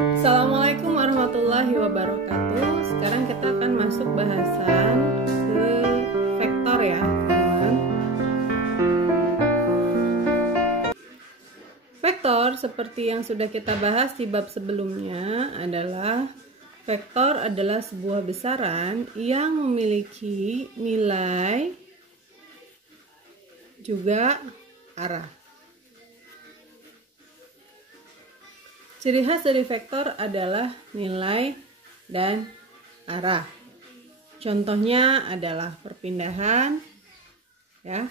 Assalamualaikum warahmatullahi wabarakatuh. Sekarang kita akan masuk bahasan ke vektor ya, teman. Vektor seperti yang sudah kita bahas di bab sebelumnya adalah vektor adalah sebuah besaran yang memiliki nilai juga arah. Ciri khas dari vektor adalah nilai dan arah. Contohnya adalah perpindahan, ya.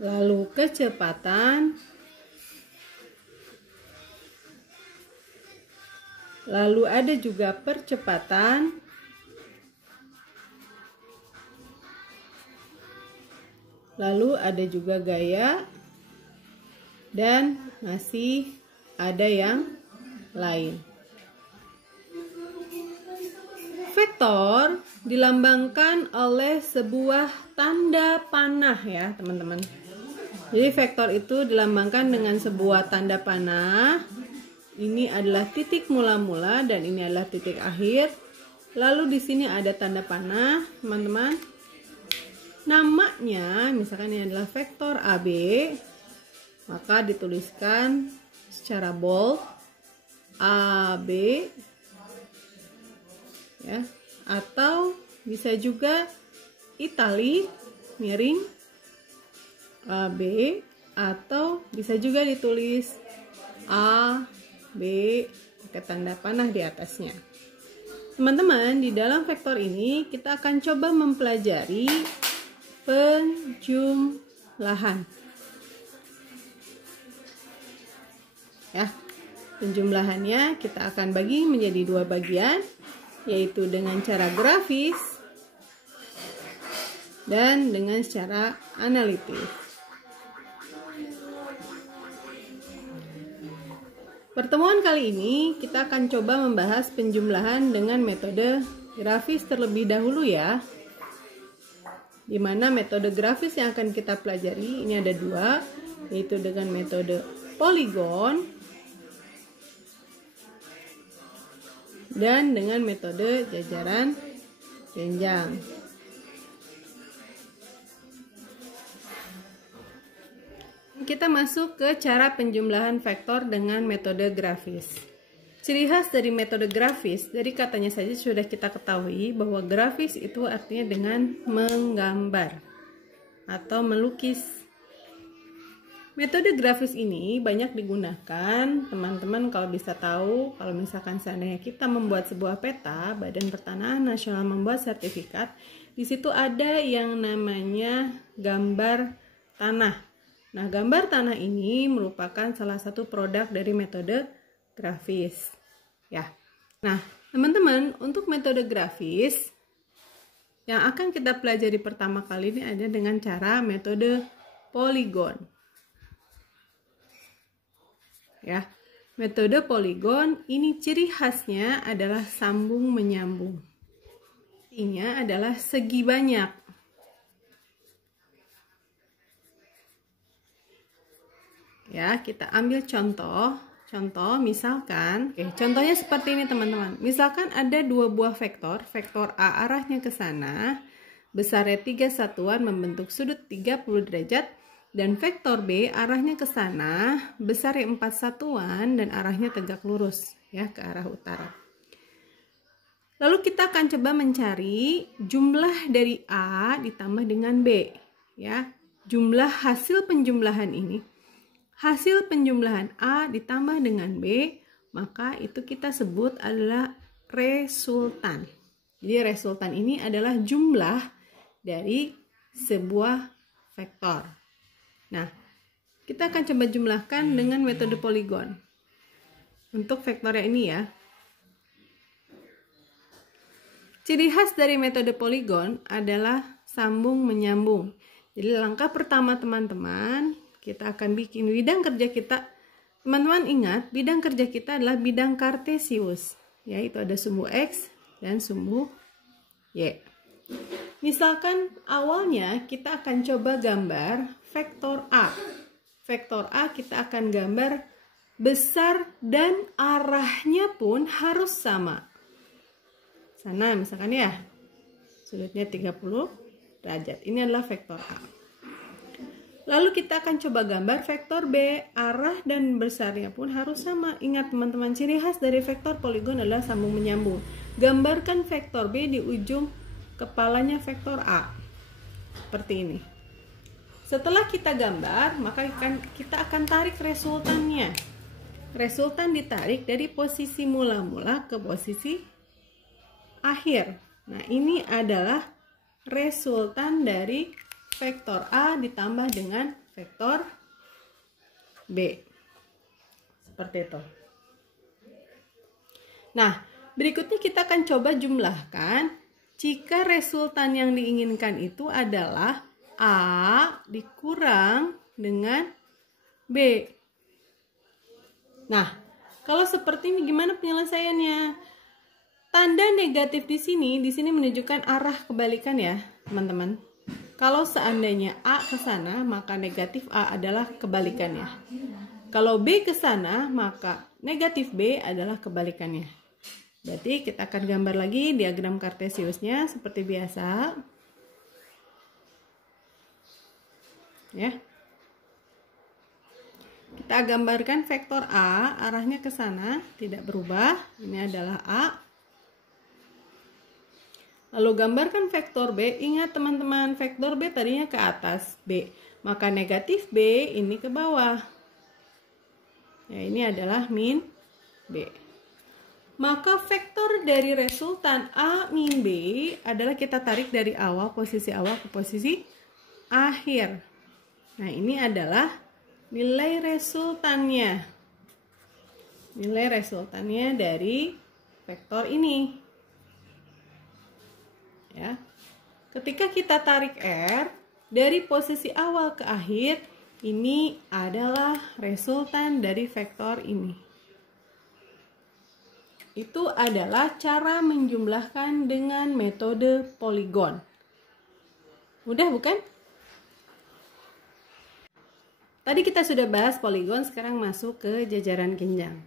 Lalu kecepatan, lalu ada juga percepatan, lalu ada juga gaya, dan masih ada yang lain. Vektor dilambangkan oleh sebuah tanda panah ya teman-teman. Jadi vektor itu dilambangkan dengan sebuah tanda panah. Ini adalah titik mula-mula dan ini adalah titik akhir. Lalu di sini ada tanda panah, teman-teman. Namanya, misalkan ini adalah vektor AB, maka dituliskan secara bold AB, ya, atau bisa juga italic miring AB, atau bisa juga ditulis AB pakai tanda panah di atasnya. Teman-teman, di dalam vektor ini kita akan coba mempelajari penjumlahan. Ya, penjumlahannya kita akan bagi menjadi dua bagian, yaitu dengan cara grafis dan dengan secara analitis. Pertemuan kali ini kita akan coba membahas penjumlahan dengan metode grafis terlebih dahulu ya. Di mana metode grafis yang akan kita pelajari ini ada dua, yaitu dengan metode poligon dan dengan metode jajaran jenjang. Kita masuk ke cara penjumlahan vektor dengan metode grafis. Ciri khas dari metode grafis, dari katanya saja sudah kita ketahui bahwa grafis itu artinya dengan menggambar atau melukis. Metode grafis ini banyak digunakan, teman-teman kalau bisa tahu, kalau misalkan seandainya kita membuat sebuah peta, Badan Pertanahan Nasional membuat sertifikat, di situ ada yang namanya gambar tanah. Nah, gambar tanah ini merupakan salah satu produk dari metode grafis. Ya. Nah, teman-teman, untuk metode grafis yang akan kita pelajari pertama kali ini ada dengan cara metode poligon. Ya. Metode poligon ini ciri khasnya adalah sambung menyambung. Artinya adalah segi banyak. Ya, kita ambil contoh misalkan, contohnya seperti ini teman-teman. Misalkan ada dua buah vektor, vektor A arahnya ke sana, besarnya 3 satuan membentuk sudut 30 derajat, dan vektor B arahnya ke sana, besarnya 4 satuan dan arahnya tegak lurus ya ke arah utara. Lalu kita akan coba mencari jumlah dari A ditambah dengan B ya. Jumlah hasil penjumlahan ini. Hasil penjumlahan A ditambah dengan B, maka itu kita sebut adalah resultan. Jadi resultan ini adalah jumlah dari sebuah vektor. Nah, kita akan coba jumlahkan dengan metode poligon. Untuk vektornya ini ya. Ciri khas dari metode poligon adalah sambung menyambung. Jadi langkah pertama teman-teman, kita akan bikin bidang kerja kita. Teman-teman ingat, bidang kerja kita adalah bidang kartesius, yaitu ada sumbu X dan sumbu Y. Misalkan awalnya kita akan coba gambar vektor A. vektor A kita akan gambar besar dan arahnya pun harus sama. Sana misalkan ya, sudutnya 30 derajat. Ini adalah vektor A. Lalu kita akan coba gambar vektor B, arah dan besarnya pun harus sama. Ingat teman-teman, ciri khas dari vektor poligon adalah sambung menyambung. Gambarkan vektor B di ujung kepalanya vektor A. Seperti ini. Setelah kita gambar, maka kita akan tarik resultannya. Resultan ditarik dari posisi mula-mula ke posisi akhir. Nah, ini adalah resultan dari vektor A ditambah dengan vektor B. Seperti itu. Nah, berikutnya kita akan coba jumlahkan jika resultan yang diinginkan itu adalah A dikurang dengan B. Nah, kalau seperti ini gimana penyelesaiannya? Tanda negatif di sini menunjukkan arah kebalikan ya, teman-teman. Kalau seandainya A ke sana, maka negatif A adalah kebalikannya. Kalau B ke sana, maka negatif B adalah kebalikannya. Berarti kita akan gambar lagi diagram kartesiusnya seperti biasa. Ya. Kita gambarkan vektor A, arahnya ke sana, tidak berubah. Ini adalah A. Lalu gambarkan vektor B. Ingat teman-teman, vektor B tadinya ke atas B, maka negatif B ini ke bawah. Ya, ini adalah min B. Maka vektor dari resultan A min B adalah kita tarik dari posisi awal ke posisi akhir. Nah, ini adalah nilai resultannya. Nilai resultannya dari vektor ini. Ya. Ketika kita tarik R dari posisi awal ke akhir, ini adalah resultan dari vektor ini. Itu adalah cara menjumlahkan dengan metode poligon. Mudah bukan? Tadi kita sudah bahas poligon, sekarang masuk ke jajaran genjang.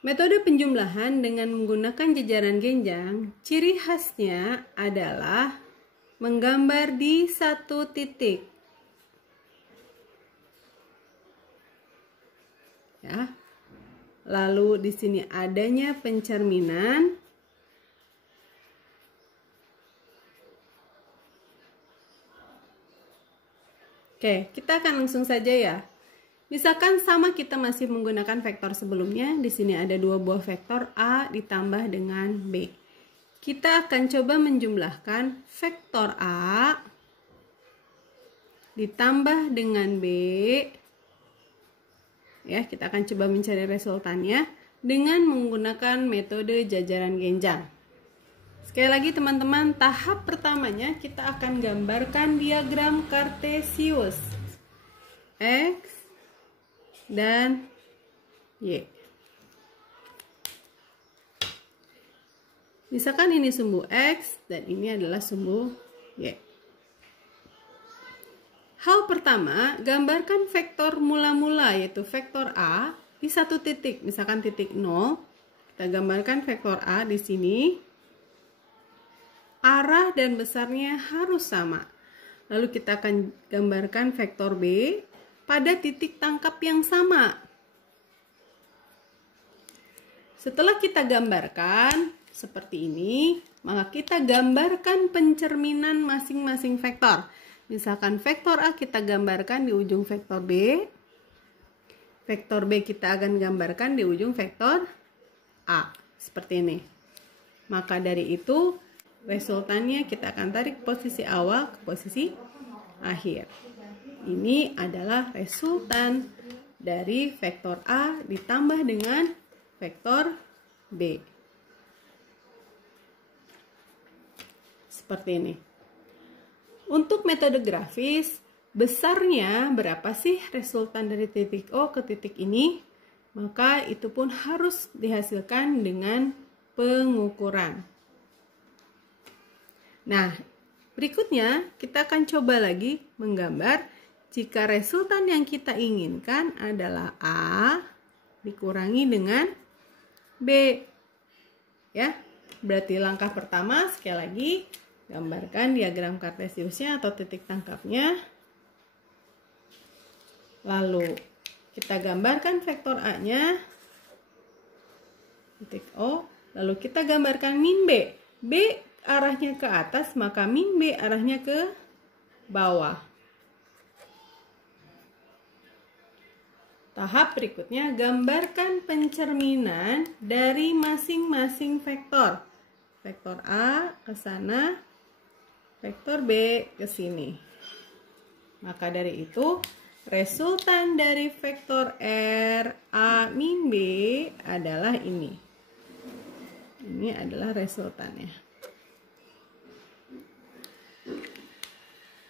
Metode penjumlahan dengan menggunakan jajaran genjang, ciri khasnya adalah menggambar di satu titik. Ya. Lalu di sini adanya pencerminan. Oke, kita akan langsung saja ya. Misalkan sama kita masih menggunakan vektor sebelumnya, di sini ada dua buah vektor A ditambah dengan B. Kita akan coba menjumlahkan vektor A ditambah dengan B. Ya, kita akan coba mencari resultannya dengan menggunakan metode jajaran genjang. Sekali lagi teman-teman, tahap pertamanya kita akan gambarkan diagram kartesius X dan Y. Misalkan ini sumbu X dan ini adalah sumbu Y. Hal pertama, gambarkan vektor mula-mula yaitu vektor A di satu titik, misalkan titik 0. Kita gambarkan vektor A di sini. Arah dan besarnya harus sama. Lalu kita akan gambarkan vektor B pada titik tangkap yang sama. Setelah kita gambarkan seperti ini, maka kita gambarkan pencerminan masing-masing vektor. Misalkan vektor A kita gambarkan di ujung vektor B. Vektor B kita akan gambarkan di ujung vektor A. Seperti ini. Maka dari itu, resultannya kita akan tarik posisi awal ke posisi akhir. Ini adalah resultan dari vektor A ditambah dengan vektor B. Seperti ini. Untuk metode grafis, besarnya berapa sih resultan dari titik O ke titik ini? Maka itu pun harus dihasilkan dengan pengukuran. Nah, berikutnya kita akan coba lagi menggambar jika resultan yang kita inginkan adalah A dikurangi dengan B. Ya, berarti langkah pertama sekali lagi gambarkan diagram kartesiusnya atau titik tangkapnya. Lalu kita gambarkan vektor A-nya, titik O. Lalu kita gambarkan min B. B arahnya ke atas, maka min B arahnya ke bawah. Tahap berikutnya, gambarkan pencerminan dari masing-masing vektor. Vektor A ke sana, vektor B ke sini. Maka dari itu, resultan dari vektor R A min B adalah ini. Ini adalah resultannya.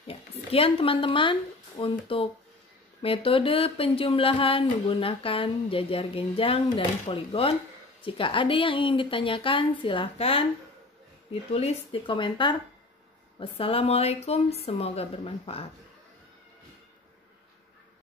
Ya, sekian teman-teman untuk metode penjumlahan menggunakan jajar genjang dan poligon. Jika ada yang ingin ditanyakan, silahkan ditulis di komentar. Wassalamualaikum, semoga bermanfaat.